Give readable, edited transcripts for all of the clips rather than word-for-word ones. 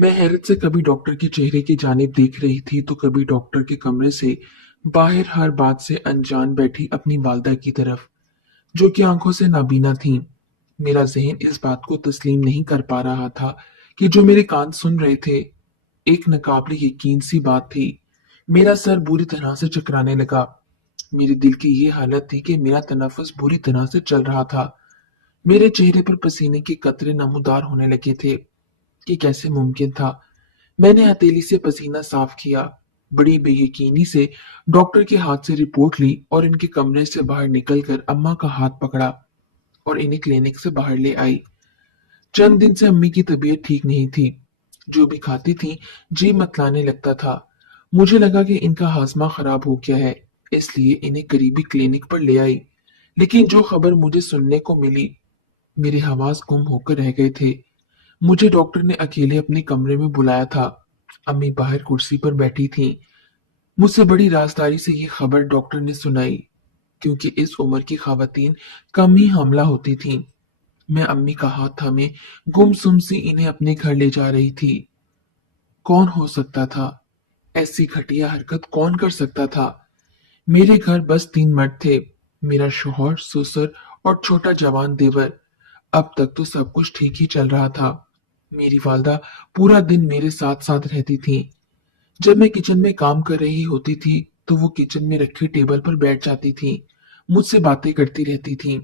मैं हैरत से कभी डॉक्टर के चेहरे की जानिब देख रही थी तो कभी डॉक्टर के कमरे से बाहर हर बात से अनजान बैठी अपनी वालदा की तरफ, जो कि आंखों से नाबीना थीं। मेरा ज़हन इस बात को तस्लीम नहीं कर पा रहा था कि जो मेरे कान सुन रहे थे, एक नाकाबिले यकीन सी बात थी। मेरा सर बुरी तरह से चकराने लगा। मेरे दिल की ये हालत थी कि मेरा तनफ़ुस बुरी तरह से चल रहा था। मेरे चेहरे पर पसीने के कतरे नमूदार होने लगे थे। कि कैसे मुमकिन था? मैंने हथेली से पसीना साफ किया। बड़ी बेयकीनी से डॉक्टर के हाथ से रिपोर्ट ली और इनके कमरे से बाहर निकलकर अम्मा का हाथ पकड़ा और इन्हें क्लिनिक से बाहर ले आई। चंद दिन से अम्मी की तबीयत ठीक नहीं थी। जो भी खाती थी, जी मतलाने लगता था। मुझे लगा कि इनका हाजमा खराब हो गया है, इसलिए इन्हें करीबी क्लिनिक पर ले आई। लेकिन जो खबर मुझे सुनने को मिली, मेरे हवास गुम होकर रह गए थे। मुझे डॉक्टर ने अकेले अपने कमरे में बुलाया था। अम्मी बाहर कुर्सी पर बैठी थीं। मुझसे बड़ी राजदारी से ये खबर डॉक्टर ने सुनाई, क्योंकि इस उम्र की खवातीन कम ही हमला होती थीं। मैं अम्मी का हाथ थामे गुमसुम सी इन्हें अपने घर ले जा रही थी। कौन हो सकता था? ऐसी घटिया हरकत कौन कर सकता था? मेरे घर बस 3 मर्द थे, मेरा शौहर, ससुर और छोटा जवान देवर। अब तक तो सब कुछ ठीक ही चल रहा था। मेरी वालदा पूरा दिन मेरे साथ-साथ रहती थीं। जब मैं किचन में काम कर रही होती थी, तो वो किचन में रखे टेबल पर बैठ जाती थीं, मुझसे बातें करती रहती थीं।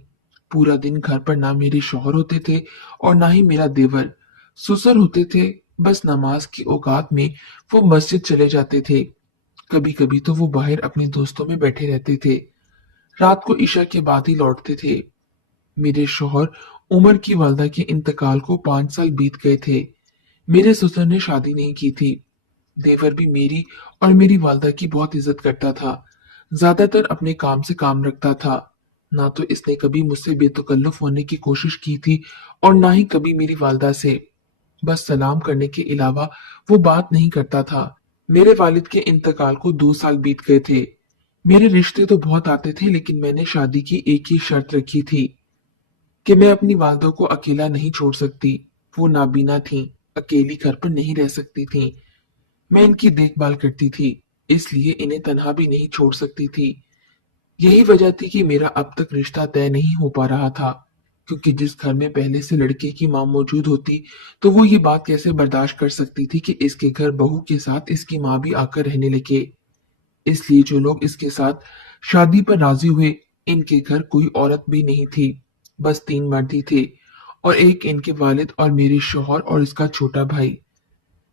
पूरा दिन घर पर ना मेरे शौहर होते थे और ना ही मेरा देवर। ससुर होते थे, बस नमाज की औकात में वो मस्जिद चले जाते थे। कभी-कभी तो वो बाहर अपने दोस्तों में बैठे रहते थे। रात को इशा के बाद ही लौटते थे। मेरे शौहर उमर की वालदा के इंतकाल को 5 साल बीत गए थे। मेरे ससुर ने शादी नहीं की थी। देवर भी मेरी और मेरी वालदा की बहुत इज्जत करता था। ज्यादातर अपने काम से काम रखता था। ना तो इसने कभी मुझसे बेतकल्लुफ होने की कोशिश की थी और ना ही कभी मेरी वालदा से। बस सलाम करने के अलावा वो बात नहीं करता था। मेरे वालिद के इंतकाल को 2 साल बीत गए थे। मेरे रिश्ते तो बहुत आते थे, लेकिन मैंने शादी की एक ही शर्त रखी थी कि मैं अपनी वालदा को अकेला नहीं छोड़ सकती। वो नाबीना थीं, अकेली घर पर नहीं रह सकती थीं। मैं इनकी देखभाल करती थी, इसलिए इन्हें तन्हा भी नहीं छोड़ सकती थी। यही वजह थी कि मेरा अब तक रिश्ता तय नहीं हो पा रहा था, क्योंकि जिस घर में पहले से लड़के की माँ मौजूद होती, तो वो ये बात कैसे बर्दाश्त कर सकती थी कि इसके घर बहू के साथ इसकी माँ भी आकर रहने लगे। इसलिए जो लोग इसके साथ शादी पर राजी हुए, इनके घर कोई औरत भी नहीं थी, बस 3 मर्द ही थे और एक इनके वालिद और मेरे शौहर और इसका छोटा भाई।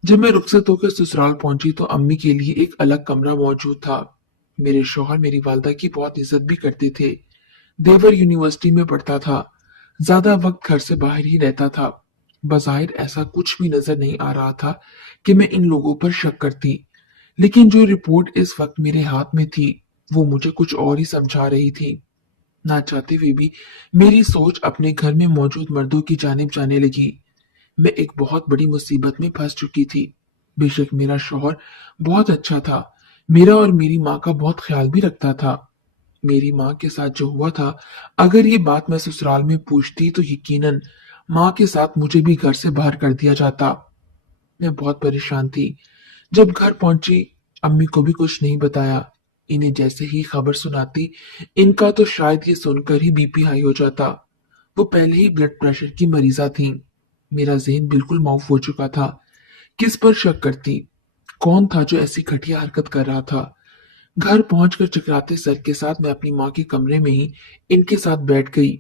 जब मैं रुखसत होकर ससुराल पहुंची तो अम्मी के लिए एक अलग कमरा मौजूद था। मेरे शौहर मेरी वालदा की बहुत इज्जत भी करते थे। देवर यूनिवर्सिटी में पढ़ता था, ज्यादा वक्त घर से बाहर ही रहता था। बज़ाहिर ऐसा कुछ भी नजर नहीं आ रहा था कि मैं इन लोगों पर शक करती, लेकिन जो रिपोर्ट इस वक्त मेरे हाथ में थी, वो मुझे कुछ और ही समझा रही थी। ना चाहते हुए भी मेरी सोच अपने घर में मौजूद मर्दों की जानिब जाने लगी। मैं एक बहुत बड़ी मुसीबत में फंस चुकी थी। बेशक मेरा शौहर बहुत अच्छा था, मेरा और मेरी माँ का बहुत ख्याल भी रखता था। मेरी माँ के साथ जो हुआ था, अगर ये बात मैं ससुराल में पूछती तो यकीनन माँ के साथ मुझे भी घर से बाहर कर दिया जाता। मैं बहुत परेशान थी। जब घर पहुंची, अम्मी को भी कुछ नहीं बताया। इन्हें जैसे ही खबर सुनाती, इनका तो शायद ये सुनकर ही बीपी हाई हो जाता। वो पहले ही ब्लड प्रेशर की मरीजा थीं। मेरा ज़हन बिल्कुल माऊफ हो चुका था। किस पर शक करती? कौन था जो ऐसी घटिया हरकत कर रहा था? घर पहुंचकर चकराते सर के साथ मैं अपनी माँ के कमरे में ही इनके साथ बैठ गई।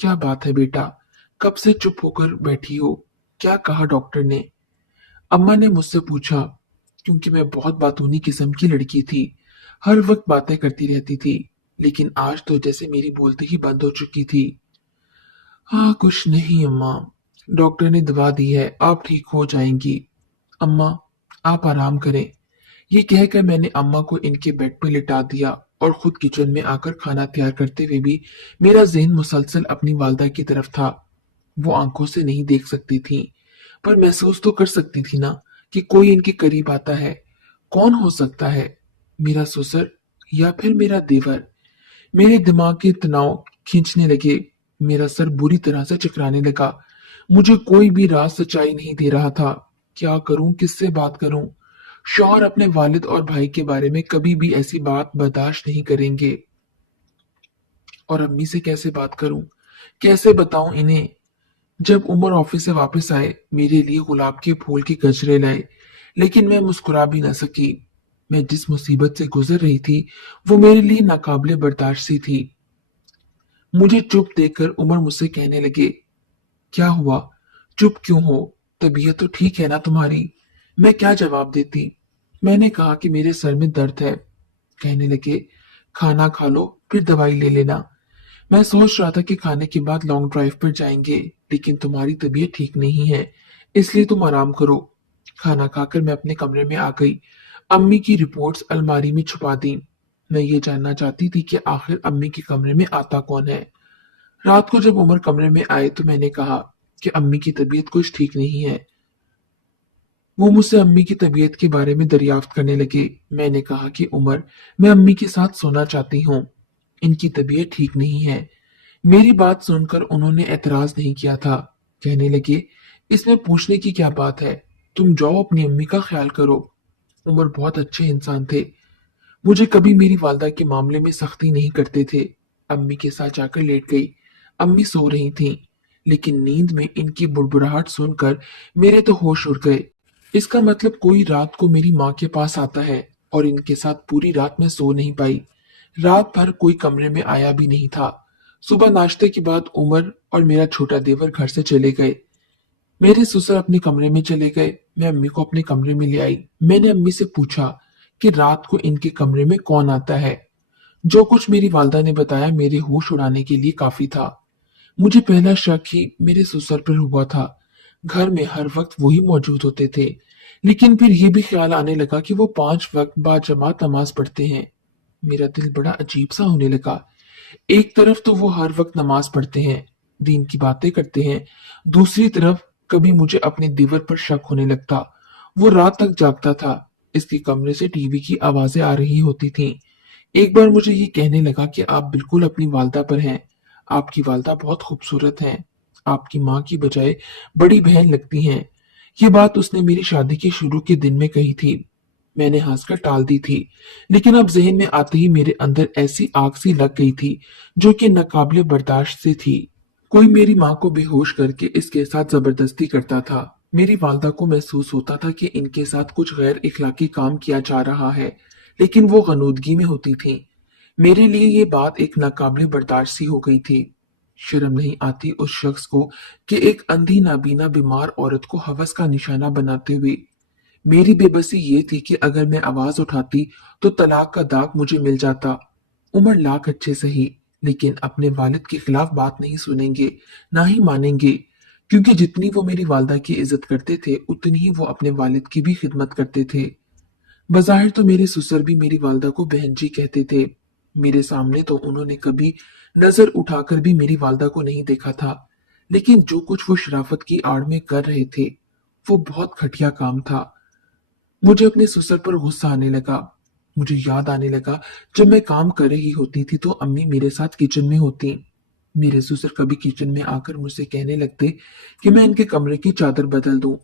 क्या बात है बेटा? कब से चुप होकर बैठी हो? क्या कहा डॉक्टर ने? अम्मा ने मुझसे पूछा, क्योंकि मैं बहुत बातूनी किस्म की लड़की थी। हर वक्त बातें करती रहती थी, लेकिन आज तो जैसे मेरी बोलती ही बंद हो चुकी थी। हाँ, कुछ नहीं अम्मा। डॉक्टर ने दवा दी है, आप ठीक हो जाएंगी। अम्मा, आप आराम करें। ये कहकर मैंने अम्मा को इनके बेड पे लिटा दिया और खुद किचन में आकर खाना तैयार करते हुए भी मेरा ज़हन मुसलसल अपनी वालदा की तरफ था। वो आंखों से नहीं देख सकती थी, पर महसूस तो कर सकती थी ना कि कोई इनके करीब आता है। कौन हो सकता है? मेरा ससुर या फिर मेरा देवर? मेरे दिमाग के तनाव खींचने लगे। मेरा सर बुरी तरह से चकराने लगा। मुझे कोई भी राज सच्चाई नहीं दे रहा था। क्या करूं, किससे बात करूं? शौहर अपने वालिद और भाई के बारे में कभी भी ऐसी बात बर्दाश्त नहीं करेंगे। और अम्मी से कैसे बात करूं? कैसे बताऊं इन्हें? जब उमर ऑफिस से वापस आए, मेरे लिए गुलाब के फूल की गजरे लाए, लेकिन मैं मुस्कुरा भी न सकी। मैं जिस मुसीबत से गुजर रही थी, वो मेरे लिए नाकाबिले बर्दाश्त सी थी। मुझे चुप देखकर उमर मुझसे कहने लगे, क्या हुआ? चुप क्यों हो? तबीयत तो ठीक है ना तुम्हारी? मैं क्या जवाब देती? मैंने कहा कि मेरे सर में दर्द है। कहने लगे, खाना खा लो, फिर दवाई ले लेना। मैं सोच रहा था कि खाने के बाद लॉन्ग ड्राइव पर जाएंगे, लेकिन तुम्हारी तबीयत ठीक नहीं है, इसलिए तुम आराम करो। खाना खाकर मैं अपने कमरे में आ गई। अम्मी की रिपोर्ट्स अलमारी में छुपा दी। मैं ये जानना चाहती थी कि आखिर अम्मी के कमरे में आता कौन है। रात को जब उमर कमरे में आए तो मैंने कहा कि अम्मी की तबीयत कुछ ठीक नहीं है। वो मुझसे अम्मी की तबीयत के बारे में दरियाफ्त करने लगे। मैंने कहा कि उमर, मैं अम्मी के साथ सोना चाहती हूँ। इनकी तबीयत ठीक नहीं है। मेरी बात सुनकर उन्होंने एतराज नहीं किया था। कहने लगे, इसमें पूछने की क्या बात है? तुम जाओ, अपनी अम्मी का ख्याल करो। उमर बहुत अच्छे इंसान थे। मुझे कभी मेरी वालदा के मामले में सख्ती नहीं करते थे। अम्मी के साथ जाकर लेट गई। अम्मी सो रही थीं, लेकिन नींद में इनकी बुड़बुड़ाहट सुनकर मेरे तो होश उड़ गए। इसका मतलब कोई रात को मेरी माँ के पास आता है, और इनके साथ पूरी रात में सो नहीं पाई। रात भर कोई कमरे में आया भी नहीं था। सुबह नाश्ते के बाद उमर और मेरा छोटा देवर घर से चले गए। मेरे ससुर अपने कमरे में चले गए। मैं अम्मी को अपने कमरे में ले आई। मैंने अम्मी से पूछा कि रात को इनके कमरे में कौन आता है। जो कुछ मेरी वालदा ने बताया मेरे होश उड़ाने के लिए काफी था। मुझे पहला शक ही मेरे ससुर पर हुआ था। घर में हर वक्त वही मौजूद होते थे, लेकिन फिर ये भी ख्याल आने लगा कि वो 5 वक्त बाजमात नमाज पढ़ते हैं। मेरा दिल बड़ा अजीब सा होने लगा। एक तरफ तो वो हर वक्त नमाज पढ़ते हैं, दीन की बातें करते हैं, दूसरी तरफ कभी मुझे अपने दीवर पर शक होने लगता। वो रात तक जागता था। इसके कमरे से टीवी की आवाजें आ रही होती थीं। एक बार मुझे ये कहने लगा कि आप बिल्कुल अपनी वालदा पर हैं। आपकी वालदा बहुत खूबसूरत हैं। आपकी माँ की बजाय बड़ी बहन लगती हैं। ये बात उसने मेरी शादी के शुरू के दिन में कही थी। मैंने हंसकर टाल दी थी, लेकिन अब जहन में आते ही मेरे अंदर ऐसी आग सी लग गई थी जो कि नाकाबिले बर्दाश्त से थी। कोई मेरी माँ को बेहोश करके इसके साथ जबरदस्ती करता था। मेरी वालदा को महसूस होता था कि इनके साथ कुछ गैर इखलाकी काम किया जा रहा है, लेकिन वो गनूदगी में होती थी। मेरे लिए ये बात एक नाकाबिले बर्दाश्त सी हो गई थी। शर्म नहीं आती उस शख्स को कि एक अंधी नाबीना बीमार औरत को हवस का निशाना बनाते हुए। मेरी बेबसी ये थी कि अगर मैं आवाज उठाती तो तलाक का दाग मुझे मिल जाता। उमर लाख अच्छे सही, लेकिन अपने वालिद के खिलाफ बात नहीं सुनेंगे, ना ही मानेंगे, क्योंकि जितनी वो मेरी वालदा की इज्जत करते थे उतनी ही वो अपने वालिद की भी खिदमत करते थे। बज़ाहिर तो मेरे ससुर भी मेरी वालदा को बहन जी कहते थे। मेरे सामने तो उन्होंने कभी नजर उठाकर भी मेरी वालदा को नहीं देखा था, लेकिन जो कुछ वो शराफत की आड़ में कर रहे थे, वो बहुत घटिया काम था। मुझे अपने ससुर पर गुस्सा आने लगा। मुझे याद आने लगा, जब मैं काम कर रही होती थी तो अम्मी मेरे साथ किचन में होती। मेरे ससुर कभी किचन में आकर मुझसे कहने लगते कि मैं इनके कमरे की चादर बदल दूं।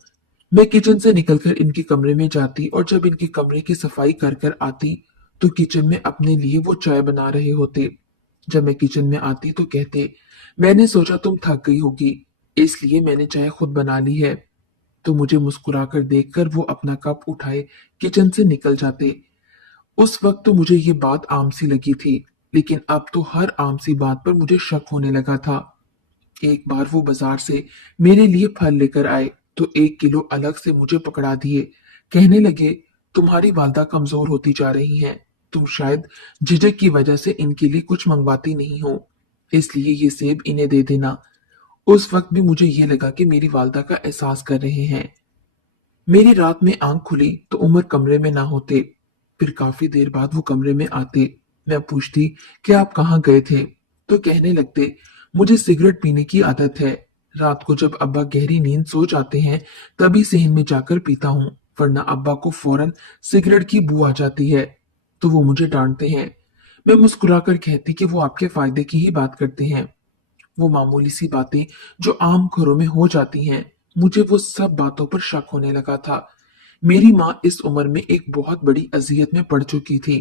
मैं किचन से निकलकर इनके कमरे में जाती, और जब इनके कमरे की सफाई कर कर आती तो किचन में अपने लिए वो चाय बना रहे होते। जब मैं किचन में आती तो कहते, मैंने सोचा तुम थक गई होगी, इसलिए मैंने चाय खुद बना ली है। तो मुझे मुस्कुराकर देखकर वो अपना कप उठाए किचन से निकल जाते। उस वक्त तो मुझे ये बात आम सी लगी थी, लेकिन अब तो हर आम सी बात पर मुझे शक होने लगा था। एक बार वो बाजार से मेरे लिए फल लेकर आए तो 1 किलो अलग से मुझे पकड़ा दिए। कहने लगे, तुम्हारी वालदा कमजोर होती जा रही हैं। तुम शायद झिझक की वजह से इनके लिए कुछ मंगवाती नहीं हो, इसलिए ये सेब इन्हें दे देना। उस वक्त भी मुझे ये लगा कि मेरी वालदा का एहसास कर रहे हैं। मेरी रात में आंख खुली तो उमर कमरे में ना होते। फिर काफी देर बाद वो कमरे में आते। मैं पूछती कि आप कहाँ गए थे, तो कहने लगते, मुझे सिगरेट पीने की आदत है। रात को जब अब्बा गहरी नींद सो जाते हैं तभी सेहन में जाकर पीता हूँ, वरना अब्बा को फौरन सिगरेट की बू आ जाती है। तो वो मुझे डांटते हैं। मैं मुस्कुराकर कहती कि वो आपके फायदे की ही बात करते हैं। वो मामूली सी बातें जो आम घरों में हो जाती हैं, मुझे वो सब बातों पर शक होने लगा था। मेरी माँ इस उम्र में एक बहुत बड़ी अजियत में पड़ चुकी थी,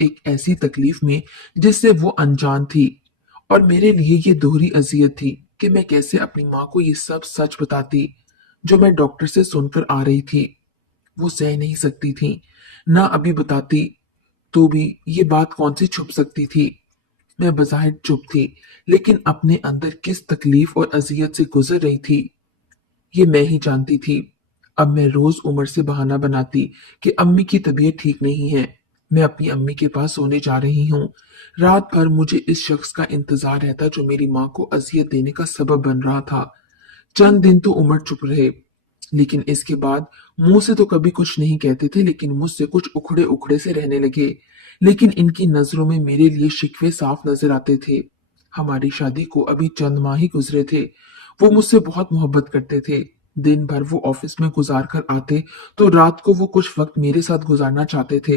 एक ऐसी तकलीफ में जिससे वो अनजान थी। और मेरे लिए ये दोहरी अजियत थी कि मैं कैसे अपनी माँ को ये सब सच बताती जो मैं डॉक्टर से सुनकर आ रही थी। वो सह नहीं सकती थी, ना अभी बताती तो भी ये बात कौन सी छुप सकती थी। मैं बज़ाहिर चुप थी, लेकिन अपने अंदर किस तकलीफ और अजियत से गुजर रही थी ये मैं ही जानती थी। अब मैं रोज उमर से बहाना बनाती कि अम्मी की तबीयत ठीक नहीं है, मैं अपनी अम्मी के पास सोने जा रही हूँ। रात भर मुझे इस शख्स का इंतजार रहता जो मेरी माँ को अजियत देने का सबब बन रहा था। चंद दिन तो उमर चुप रहे, लेकिन इसके बाद मुंह से तो कभी कुछ नहीं कहते थे, लेकिन मुझसे कुछ उखड़े उखड़े से रहने लगे। लेकिन इनकी नजरों में मेरे लिए शिकवे साफ नजर आते थे। हमारी शादी को अभी चंद माह ही गुजरे थे। वो मुझसे बहुत मोहब्बत करते थे। दिन भर वो ऑफिस में गुजार कर आते तो रात को वो कुछ वक्त मेरे साथ गुजारना चाहते थे।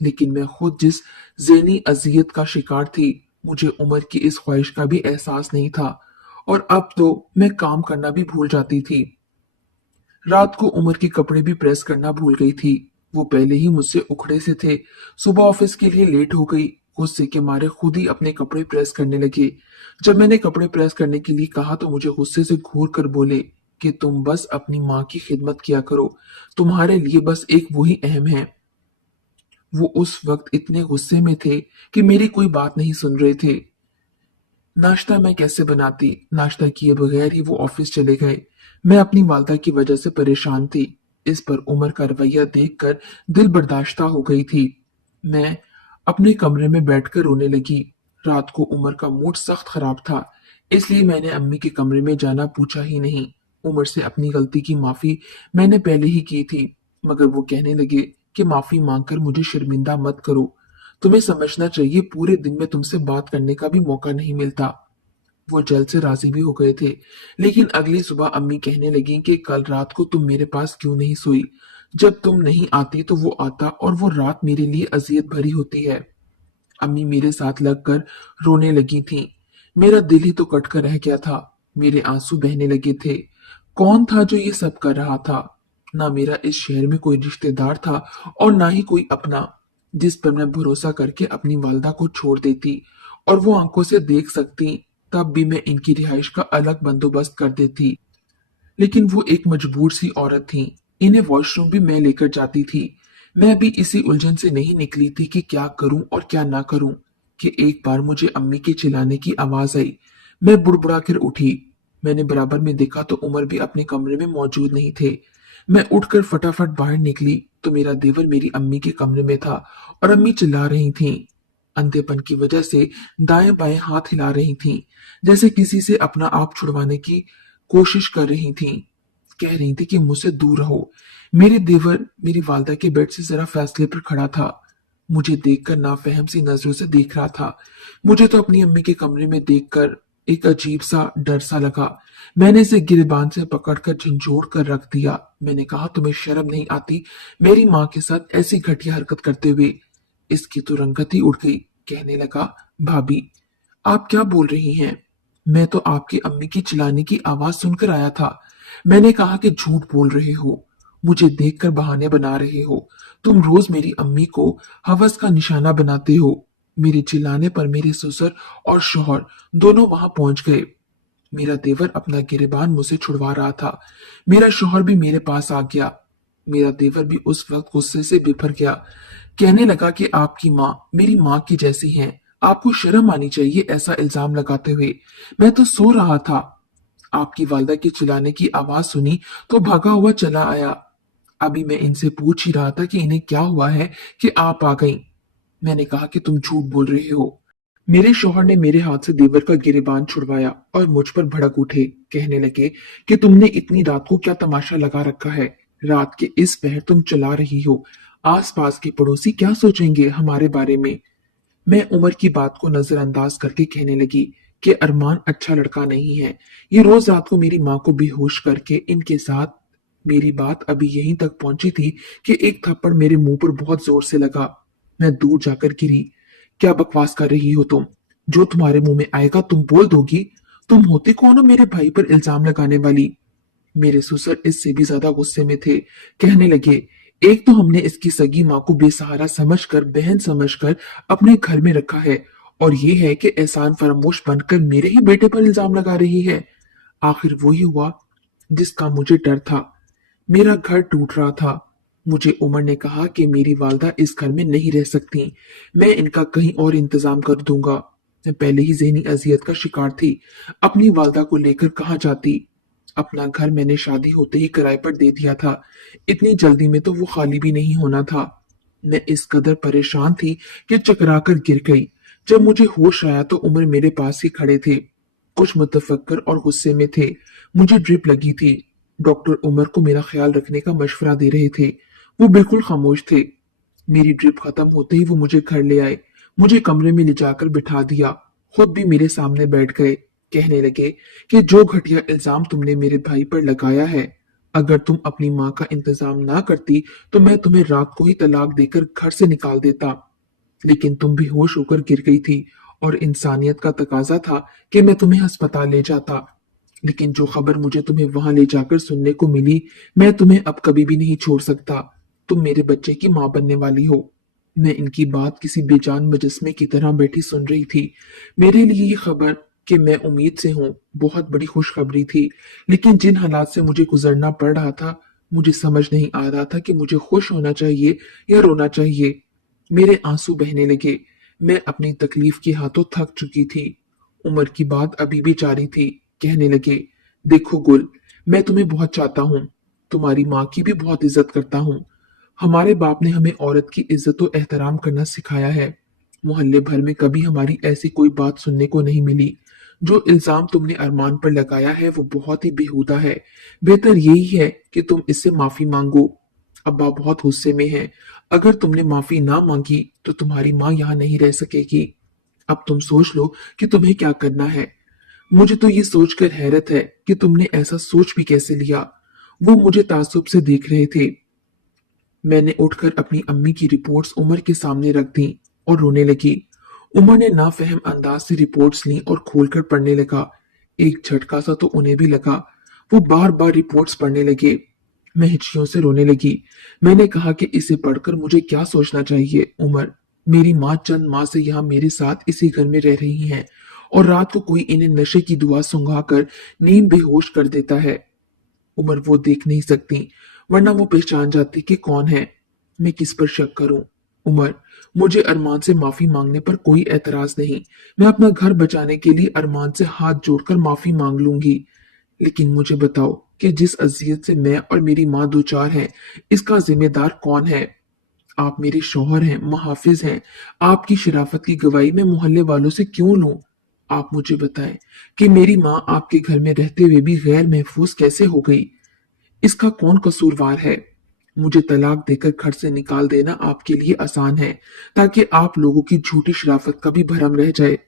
लेकिन मैं खुद जिस ज़हनी अजियत का शिकार थी, मुझे उम्र की इस ख्वाहिश का भी एहसास नहीं था। और अब तो मैं काम करना भी भूल जाती थी। रात को उमर के कपड़े भी प्रेस करना भूल गई थी। वो पहले ही मुझसे उखड़े से थे। सुबह ऑफिस के लिए लेट हो गई। गुस्से के मारे खुद ही अपने कपड़े प्रेस करने लगे। जब मैंने कपड़े प्रेस करने के लिए कहा तो मुझे गुस्से से घूर कर बोले कि तुम बस अपनी माँ की खिदमत किया करो, तुम्हारे लिए बस एक वही अहम है। वो उस वक्त इतने गुस्से में थे कि मेरी कोई बात नहीं सुन रहे थे। नाश्ता मैं कैसे बनाती, नाश्ता किए बगैर ही वो ऑफिस चले गए। मैं अपनी वालदा की वजह से परेशान थी। इस पर उमर का रवैया देखकर दिल बर्दाश्ता हो गई थी। मैं अपने कमरे में बैठकर रोने लगी। रात को उमर का मूड सख्त खराब था, इसलिए मैंने अम्मी के कमरे में जाना पूछा ही नहीं। उमर से अपनी गलती की माफी मैंने पहले ही की थी, मगर वो कहने लगे कि माफी मांगकर मुझे शर्मिंदा मत करो। तुम्हें समझना चाहिए पूरे दिन में तुमसे बात करने का भी मौका नहीं मिलता। वो जल्द से राजी भी हो गए थे, लेकिन अगली सुबह अम्मी कहने लगी कि कल रात को तुम मेरे पास क्यों नहीं सोई। जब तुम नहीं आती तो वो आता और वो रात मेरे लिए अजियत भरी होती है। अम्मी मेरे साथ लगकर रोने लगी थीं। मेरा दिल ही तो कट कर रह गया था। मेरे आंसू बहने लगे थे। कौन था जो ये सब कर रहा था? ना मेरा इस शहर में कोई रिश्तेदार था और ना ही कोई अपना जिस पर मैं भरोसा करके अपनी वालदा को छोड़ देती और वो आंखों से देख सकती। तब भी मैं इनकी रिहाइश का अलग बंदोबस्त कर देती। लेकिन वो एक मजबूर सी औरत थीं। इन्हें वॉशरूम भी मैं लेकर जाती थी। मैं भी इसी उलझन से नहीं निकली थी कि क्या करूं और क्या ना करूं कि एक बार मुझे अम्मी के चिल्लाने की आवाज आई। मैं बुड़बुड़ा कर उठी। मैंने बराबर में देखा तो उमर भी अपने कमरे में मौजूद नहीं थे। मैं उठकर फटाफट बाहर निकली तो मेरा देवर मेरी अम्मी के कमरे में था और अम्मी चिल्ला रही थीं। अंधेपन की वजह से दाएं बाएं हाथ हिला रही थीं, जैसे किसी से अपना आप छुड़वाने की कोशिश कर रही थीं। कह रही थी कि मुझसे दूर रहो। मेरे देवर मेरी वालदा के बेड से जरा फासले पर खड़ा था। मुझे देखकर नाफहम सी नजरों से देख रहा था। मुझे तो अपनी अम्मी के कमरे में देखकर एक अजीब सा डर सा लगा। मैंने इसे गिरबान से पकड़कर झंझोड़ कर रख दिया। मैंने कहा तुम्हें शर्म नहीं आती मेरी माँ के साथ ऐसी घटिया हरकत करते हुए? इसकी तो रंगत ही उड़ गई। कहने लगा भाभी आप क्या बोल रही हैं? मैं तो आपकी अम्मी की चिल्लाने की आवाज सुनकर आया था। मैंने कहा कि झूठ बोल रहे हो, मुझे देखकर बहाने बना रहे हो। तुम रोज मेरी अम्मी को हवस का निशाना बनाते हो। मेरे चिल्लाने पर मेरे ससुर और शौहर दोनों वहां पहुंच गए। मेरा देवर अपना गिरबान मुझसे छुड़वा रहा था। मेरा शौहर भी मेरे पास आ गया। मेरा देवर भी उस वक्त गुस्से से बिफर गया। कहने लगा कि आपकी माँ मेरी माँ की जैसी हैं। आपको शर्म आनी चाहिए ऐसा इल्जाम लगाते हुए। मैं तो सो रहा था। आपकी वालदा की चिल्लाने की आवाज सुनी तो भागा हुआ चला आया। अभी मैं इनसे पूछ ही रहा था कि इन्हें क्या हुआ है कि आप आ गईं। मैंने कहा कि तुम झूठ बोल रहे हो। मेरे शौहर ने मेरे हाथ से देवर का गिरेबान छुड़वाया और मुझ पर भड़क उठे। कहने लगे कि तुमने इतनी रात को क्या तमाशा लगा रखा है? रात के इस पहर तुम चला रही हो। आसपास के पड़ोसी क्या सोचेंगे हमारे बारे में? मैं उमर की बात को नजरअंदाज करके कहने लगी कि अरमान अच्छा लड़का नहीं है। ये रोज रात को मेरी माँ को बेहोश करके इनके साथ। मेरी बात अभी यहीं तक पहुंची थी कि एक थप्पड़ मेरे मुंह पर बहुत जोर से लगा। मैं दूर जाकर गिरी। क्या बकवास कर रही हो तुम? जो तुम्हारे मुंह में आएगा तुम बोल दोगी। तुम होती कौन हो मेरे भाई पर इल्जाम लगाने वाली? मेरे ससुर इससे भी ज्यादा गुस्से में थे। कहने लगे, एक तो हमने इसकी सगी माँ को बेसहारा समझकर, बहन समझकर अपने घर में रखा है, और ये है कि एहसान फरामोश बनकर मेरे ही बेटे पर इल्जाम लगा रही है। आखिर वही हुआ जिसका मुझे डर था। मेरा घर टूट रहा था। मुझे उमर ने कहा कि मेरी वालदा इस घर में नहीं रह सकती, मैं इनका कहीं और इंतजाम कर दूंगा। मैं पहले ही ज़हनी अजियत का शिकार थी। अपनी वालदा को लेकर कहाँ जाती? अपना घर मैंने शादी होते ही किराए पर दे दिया था। इतनी जल्दी में तो वो खाली भी नहीं होना था। मैं इस कदर परेशान थी कि चकरा कर गिर गई। जब मुझे होश आया तो उमर मेरे पास ही खड़े थे। कुछ मुतफक्कर और गुस्से में थे। मुझे ड्रिप लगी थी। डॉक्टर उमर को मेरा ख्याल रखने का मशवरा दे रहे थे। वो बिल्कुल खामोश थे। मेरी ड्रिप खत्म होते ही वो मुझे घर ले आए। मुझे कमरे में ले जाकर बिठा दिया। खुद भी मेरे सामने बैठ गए। कहने लगे कि जो घटिया इल्जाम तुमने मेरे भाई पर लगाया है, अगर तुम अपनी माँ का इंतजाम ना करती तो मैं तुम्हें रात को ही तलाक देकर घर से निकाल देता। लेकिन तुम बेहोश होकर गिर गई थी, और इंसानियत का तकाजा था कि मैं तुम्हें अस्पताल ले जाता। लेकिन जो खबर मुझे तुम्हें वहां ले जाकर सुनने को मिली, मैं तुम्हें अब कभी भी नहीं छोड़ सकता। तुम मेरे बच्चे की माँ बनने वाली हो। मैं इनकी बात किसी बेजान मुजस्मे की तरह बैठी सुन रही थी। मेरे लिए ये खबर कि मैं उम्मीद से हूँ बहुत बड़ी खुशखबरी थी। लेकिन जिन हालात से मुझे गुजरना पड़ रहा था, मुझे समझ नहीं आ रहा था कि मुझे खुश होना चाहिए या रोना चाहिए। मेरे आंसू बहने लगे। मैं अपनी तकलीफ के हाथों थक चुकी थी। उमर की बात अभी भी जारी थी। कहने लगे, देखो गुल, मैं तुम्हें बहुत चाहता हूँ। तुम्हारी माँ की भी बहुत इज्जत करता हूँ। हमारे बाप ने हमें औरत की इज्जत और एहतराम करना सिखाया है। मोहल्ले भर में कभी हमारी ऐसी कोई बात सुनने को नहीं मिली। जो इल्जाम तुमने अरमान पर लगाया है वो बहुत ही बेहुदा है। बेहतर यही है कि तुम इससे माफी मांगो। अब्बा बहुत गुस्से में हैं। अगर तुमने माफी ना मांगी तो तुम्हारी माँ यहाँ नहीं रह सकेगी। अब तुम सोच लो कि तुम्हें क्या करना है। मुझे तो ये सोचकर हैरत है कि तुमने ऐसा सोच भी कैसे लिया। वो मुझे ताज्जुब से देख रहे थे। मैंने उठकर अपनी अम्मी की रिपोर्ट्स उमर के सामने रख दी और रोने लगी। उमर ने नाफहम अंदाज से रिपोर्ट्स ली और खोलकर पढ़ने लगा। एक झटका सा तो उन्हें भी लगा। वो बार बार रिपोर्ट्स पढ़ने लगे। मैं हिचकियों से रोने लगी। मैंने कहा कि इसे पढ़कर मुझे क्या सोचना चाहिए उमर। मेरी माँ चंद माह से यहाँ मेरे साथ इसी घर में रह रही हैं, और रात को कोई इन्हें नशे की दुआ सुंघाकर नींद बेहोश कर देता है। उमर वो देख नहीं सकती, वरना वो पहचान जाती कि कौन है। मैं किस पर शक करूं? उमर, मुझे अरमान से माफी मांगने पर कोई एतराज नहीं। मैं अपना घर बचाने के लिए अरमान से हाथ जोड़कर माफी मांग लूंगी। लेकिन मुझे बताओ कि जिस अजियत से मैं और मेरी माँ दो चार हैं, इसका जिम्मेदार कौन है? आप मेरे शौहर हैं, मुहाफिज हैं। आपकी शराफत की गवाही मैं मोहल्ले वालों से क्यों लूं? आप मुझे बताएं कि मेरी माँ आपके घर में रहते हुए भी गैर महफूज कैसे हो गई? इसका कौन कसूरवार है? मुझे तलाक देकर घर से निकाल देना आपके लिए आसान है, ताकि आप लोगों की झूठी शराफत का भी भरम रह जाए।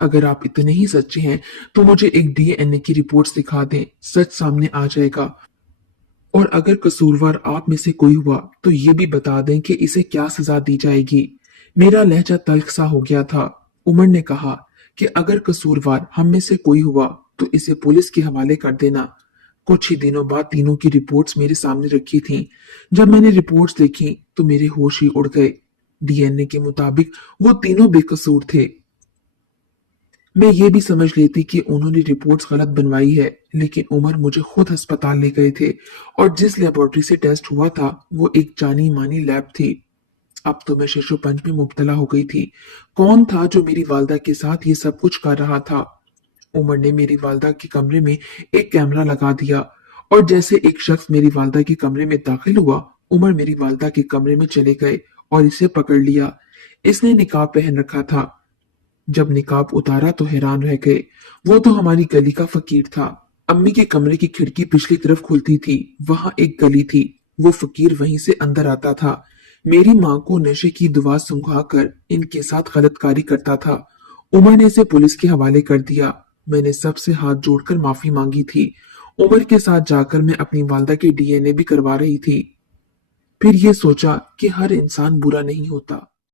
अगर आप इतने ही सच्चे हैं तो मुझे एक डीएनए की रिपोर्ट दिखा दें, सच सामने आ जाएगा। और अगर कसूरवार आप में से कोई हुआ तो ये भी बता दें कि इसे क्या सजा दी जाएगी। मेरा लहजा तल्ख सा हो गया था। उमर ने कहा कि अगर कसूरवार हम में से कोई हुआ तो इसे पुलिस के हवाले कर देना। कुछ ही दिनों बाद तीनों की रिपोर्ट्स मेरे सामने रखी थीं। जब मैंने रिपोर्ट्स देखी तो मेरे होश ही उड़ गए। डीएनए के मुताबिक वो तीनों बेकसूर थे। मैं ये भी समझ लेती कि उन्होंने रिपोर्ट्स गलत बनवाई है, लेकिन उमर मुझे खुद अस्पताल ले गए थे, और जिस लेबोरेटरी से टेस्ट हुआ था वो एक जानी मानी लैब थी। अब तो मैं शिशुपंज में मुब्तला हो गई थी। कौन था जो मेरी वालदा के साथ ये सब कुछ कर रहा था? उमर ने मेरी वालदा के कमरे में एक कैमरा लगा दिया, और जैसे एक शख्स मेरी वालदा के कमरे में दाखिल हुआ, उमर मेरी वालदा के कमरे में चले गए और इसे पकड़ लिया। इसने निकाब पहन रखा था। जब निकाब उतारा तो हैरान रह गए। वो तो हमारी गली का फकीर था। अम्मी के कमरे की खिड़की पिछली तरफ खुलती थी। वहां एक गली थी। वो फकीर वहीं से अंदर आता था। मेरी माँ को नशे की दुआ सुंघा कर इनके साथ गलतकारी करता था। उमर ने इसे पुलिस के हवाले कर दिया। मैंने सबसे हाथ जोड़कर माफी मांगी थी। उमर के साथ जाकर मैं अपनी वालदा के डीएनए भी करवा रही थी। फिर ये सोचा कि हर इंसान बुरा नहीं होता।